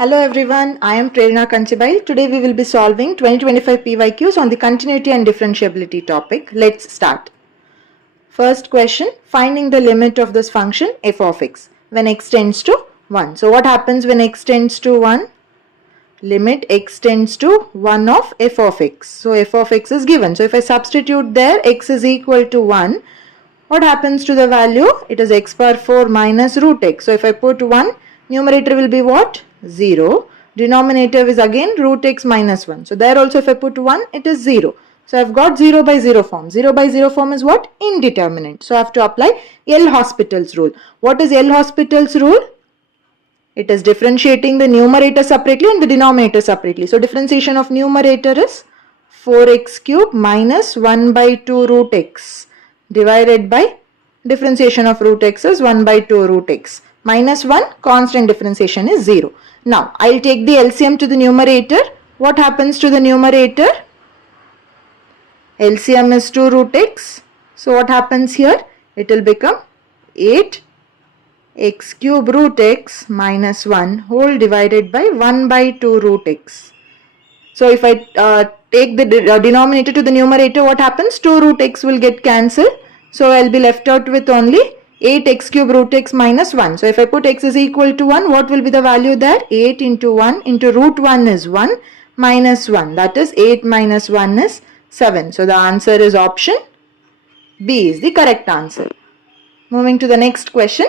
Hello everyone, I am Prerna Kanchibai. Today we will be solving 2025 PYQs on the continuity and differentiability topic. Let's start. First question, finding the limit of this function f of x when x tends to 1. So what happens when x tends to 1? Limit x tends to 1 of f of x. So f of x is given. So if I substitute there x is equal to 1, what happens to the value? It is x power 4 minus root x. So if I put 1, numerator will be what? 0. Denominator is again root x minus 1. So there also if I put 1, it is 0. So I've got 0 by 0 form. 0 by 0 form is what? Indeterminate. So I have to apply L'Hospital's rule. What is L'Hospital's rule? It is differentiating the numerator separately and the denominator separately. So differentiation of numerator is 4x cube minus 1 by 2 root x divided by differentiation of root x is 1 by 2 root x. Minus 1, constant differentiation is 0. Now, I'll take the LCM to the numerator. What happens to the numerator? LCM is 2 root x. So, what happens here? It will become 8 x cube root x minus 1 whole divided by 1 by 2 root x. So, if I take the denominator to the numerator, what happens? 2 root x will get cancelled. So, I'll be left out with only 8x cube root x minus 1. So, if I put x is equal to 1, what will be the value there? 8 into 1 into root 1 is 1 minus 1. That is 8 minus 1 is 7. So, the answer is option B is the correct answer. Moving to the next question.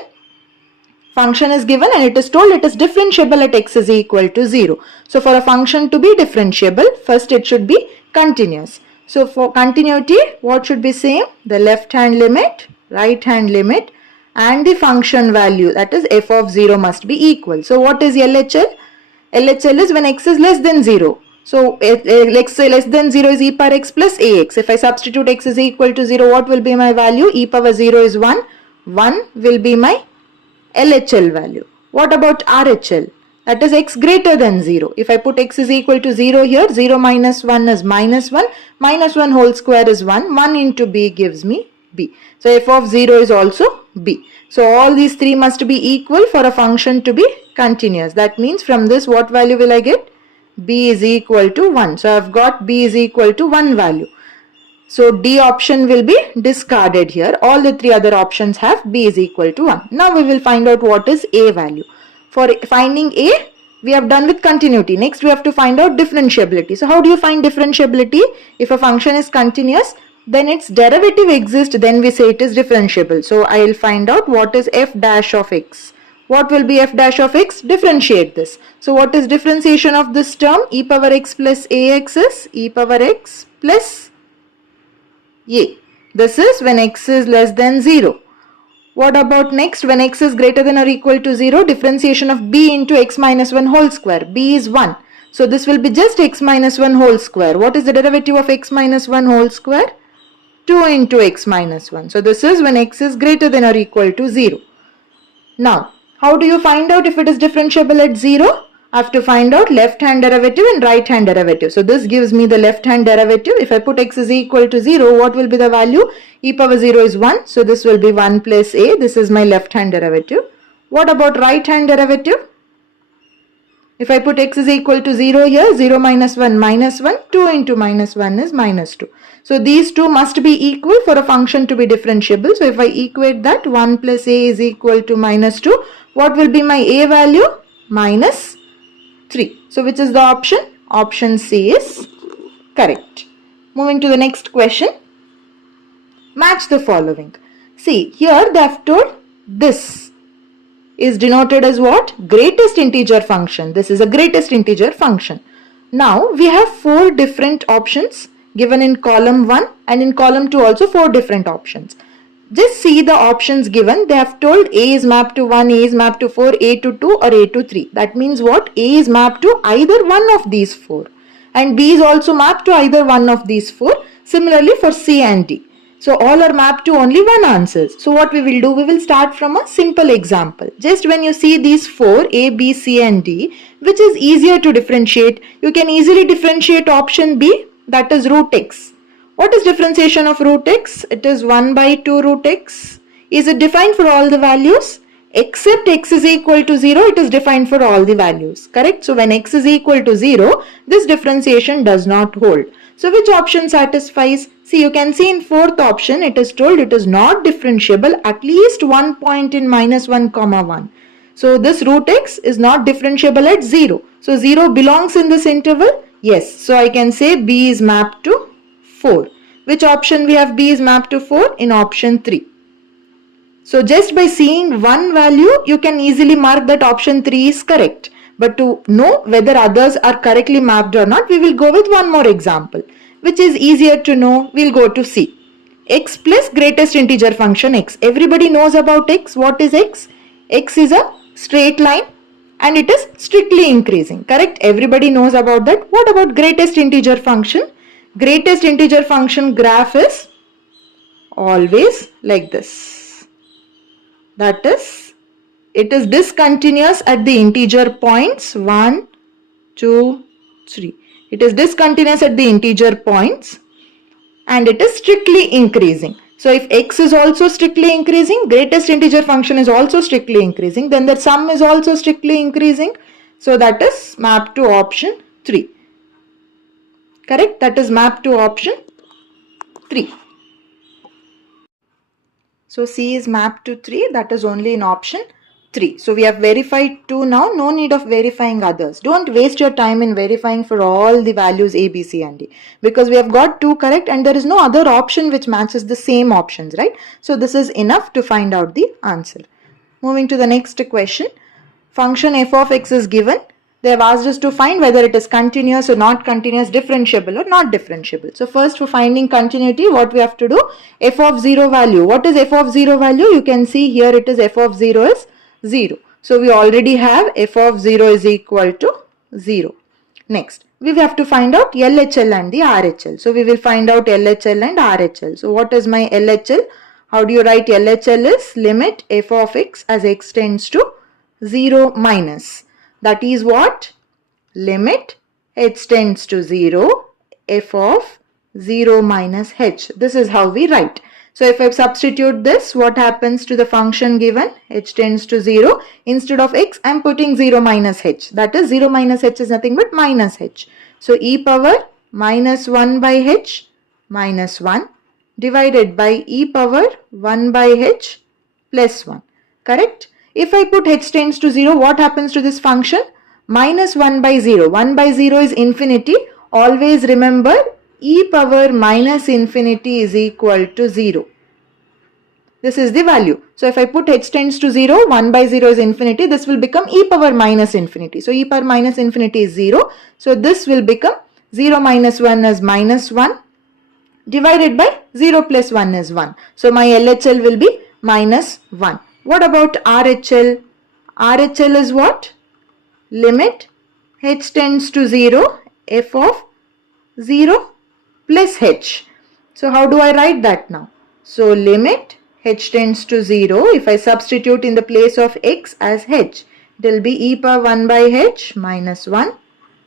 Function is given and it is told it is differentiable at x is equal to 0. So, for a function to be differentiable, first it should be continuous. So, for continuity, what should be same? The left hand limit, right hand limit and the function value, that is f of 0 must be equal. So, what is LHL? LHL is when x is less than 0. So, x less than 0 is e power x plus ax. If I substitute x is equal to 0, what will be my value? E power 0 is 1. 1 will be my LHL value. What about RHL? That is x greater than 0. If I put x is equal to 0 here, 0 minus 1 is minus 1. Minus 1 whole square is 1. 1 into b gives me b. So, f of 0 is also b. So, all these three must be equal for a function to be continuous. That means from this what value will I get? B is equal to 1. So, I have got b is equal to 1 value. So, D option will be discarded here. All the three other options have b is equal to 1. Now, we will find out what is a value. For finding a, we have done with continuity. Next, we have to find out differentiability. So, how do you find differentiability? If a function is continuous, then its derivative exists, then we say it is differentiable. So, I will find out what is f dash of x. What will be f dash of x? Differentiate this. So, what is differentiation of this term? E power x plus ax is e power x plus a. This is when x is less than 0. What about next? When x is greater than or equal to 0, differentiation of b into x minus 1 whole square. b is 1. So, this will be just x minus 1 whole square. What is the derivative of x minus 1 whole square? 2 into x minus 1. So, this is when x is greater than or equal to 0. Now, how do you find out if it is differentiable at 0? I have to find out left hand derivative and right hand derivative. So, this gives me the left hand derivative. If I put x is equal to 0, what will be the value? E power 0 is 1. So, this will be 1 plus a. This is my left hand derivative. What about right hand derivative? If I put x is equal to 0 here, 0 minus 1 minus 1, 2 into minus 1 is minus 2. So, these two must be equal for a function to be differentiable. So, if I equate that, 1 plus a is equal to minus 2. What will be my a value? Minus 3. So, which is the option? Option C is correct. Moving to the next question. Match the following. See, here they have told this is denoted as what? Greatest integer function. This is a greatest integer function. Now, we have 4 different options given in column 1 and in column 2 also 4 different options. Just see the options given. They have told a is mapped to 1, a is mapped to 4, a to 2 or a to 3. That means what? A is mapped to either one of these 4 and b is also mapped to either one of these 4. Similarly for c and d. So, all are mapped to only one answers. So, what we will do? We will start from a simple example. Just when you see these 4, A, B, C and D, which is easier to differentiate, you can easily differentiate option B, that is root x. What is differentiation of root x? It is 1 by 2 root x. Is it defined for all the values? Except x is equal to 0, it is defined for all the values, correct? So when x is equal to 0, this differentiation does not hold. So which option satisfies? See, you can see in fourth option, it is told it is not differentiable at least 1 point in minus 1 comma 1. So this root x is not differentiable at 0. So 0 belongs in this interval? Yes. So I can say B is mapped to 4. Which option we have B is mapped to 4? In option 3. So just by seeing one value, you can easily mark that option 3 is correct. But to know whether others are correctly mapped or not, we will go with one more example, which is easier to know. We'll go to C. X plus greatest integer function x. Everybody knows about x. What is x? X is a straight line and it is strictly increasing, correct? Everybody knows about that. What about greatest integer function? Greatest integer function graph is always like this. That is, it is discontinuous at the integer points 1, 2, 3. It is discontinuous at the integer points and it is strictly increasing. So if x is also strictly increasing, greatest integer function is also strictly increasing, then the sum is also strictly increasing. So that is mapped to option 3. Correct? That is mapped to option 3. So C is mapped to 3, that is only in option 3. So we have verified 2 now, no need of verifying others. Don't waste your time in verifying for all the values A, B, C and D, because we have got 2 correct and there is no other option which matches the same options, right? So this is enough to find out the answer. Moving to the next question. Function f of x is given. They have asked us to find whether it is continuous or not continuous, differentiable or not differentiable. So first, for finding continuity, what we have to do? F of 0 value. What is f of 0 value? You can see here it is f of 0 is 0. So we already have f of 0 is equal to 0. Next, we have to find out LHL and the RHL. So we will find out LHL and RHL. So what is my LHL? How do you write LHL? Is limit f of x as x tends to 0 minus. That is what? Limit h tends to 0, f of 0 minus h. This is how we write. So if I substitute this, what happens to the function given? H tends to 0. Instead of x, I am putting 0 minus h. That is 0 minus h is nothing but minus h. So e power minus 1 by h minus 1 divided by e power 1 by h plus 1. Correct? If I put h tends to 0, what happens to this function? Minus 1 by 0. 1 by 0 is infinity. Always remember, e power minus infinity is equal to 0. This is the value. So if I put h tends to 0, 1 by 0 is infinity. This will become e power minus infinity. So e power minus infinity is 0. So this will become 0 minus 1 is minus 1 divided by 0 plus 1 is 1. So my LHL will be minus 1. What about RHL? RHL is what? Limit h tends to 0, f of 0 plus h. So how do I write that now? So limit h tends to 0, if I substitute in the place of x as h, it will be e power 1 by h minus 1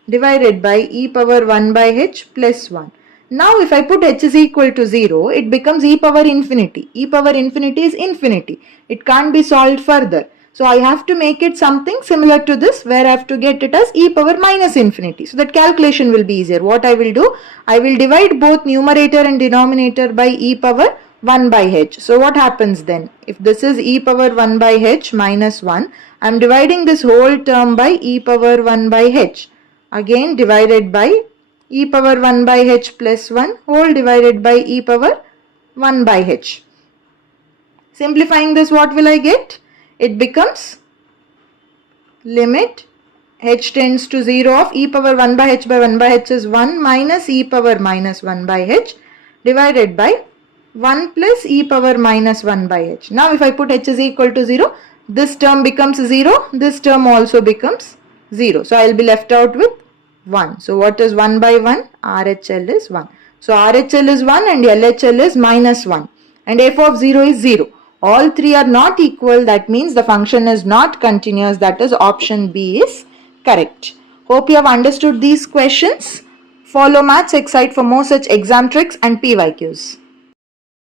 divided by e power 1 by h plus 1. Now if I put h is equal to 0, it becomes e power infinity. E power infinity is infinity. It can't be solved further. So I have to make it something similar to this, where I have to get it as e power minus infinity. So that calculation will be easier. What I will do? I will divide both numerator and denominator by e power 1 by h. So what happens then? If this is e power 1 by h minus 1, I am dividing this whole term by e power 1 by h. Again divided by e power 1 by h plus 1 whole divided by e power 1 by h. Simplifying this, what will I get? It becomes limit h tends to 0 of e power 1 by h by 1 by h is 1 minus e power minus 1 by h divided by 1 plus e power minus 1 by h. Now if I put h is equal to 0, this term becomes 0, this term also becomes 0. So I will be left out with 1. So what is 1 by 1? RHL is 1. So RHL is 1 and LHL is minus 1. And f of 0 is 0. All three are not equal. That means the function is not continuous. That is option B is correct. Hope you have understood these questions. Follow Maths Excite for more such exam tricks and PYQs.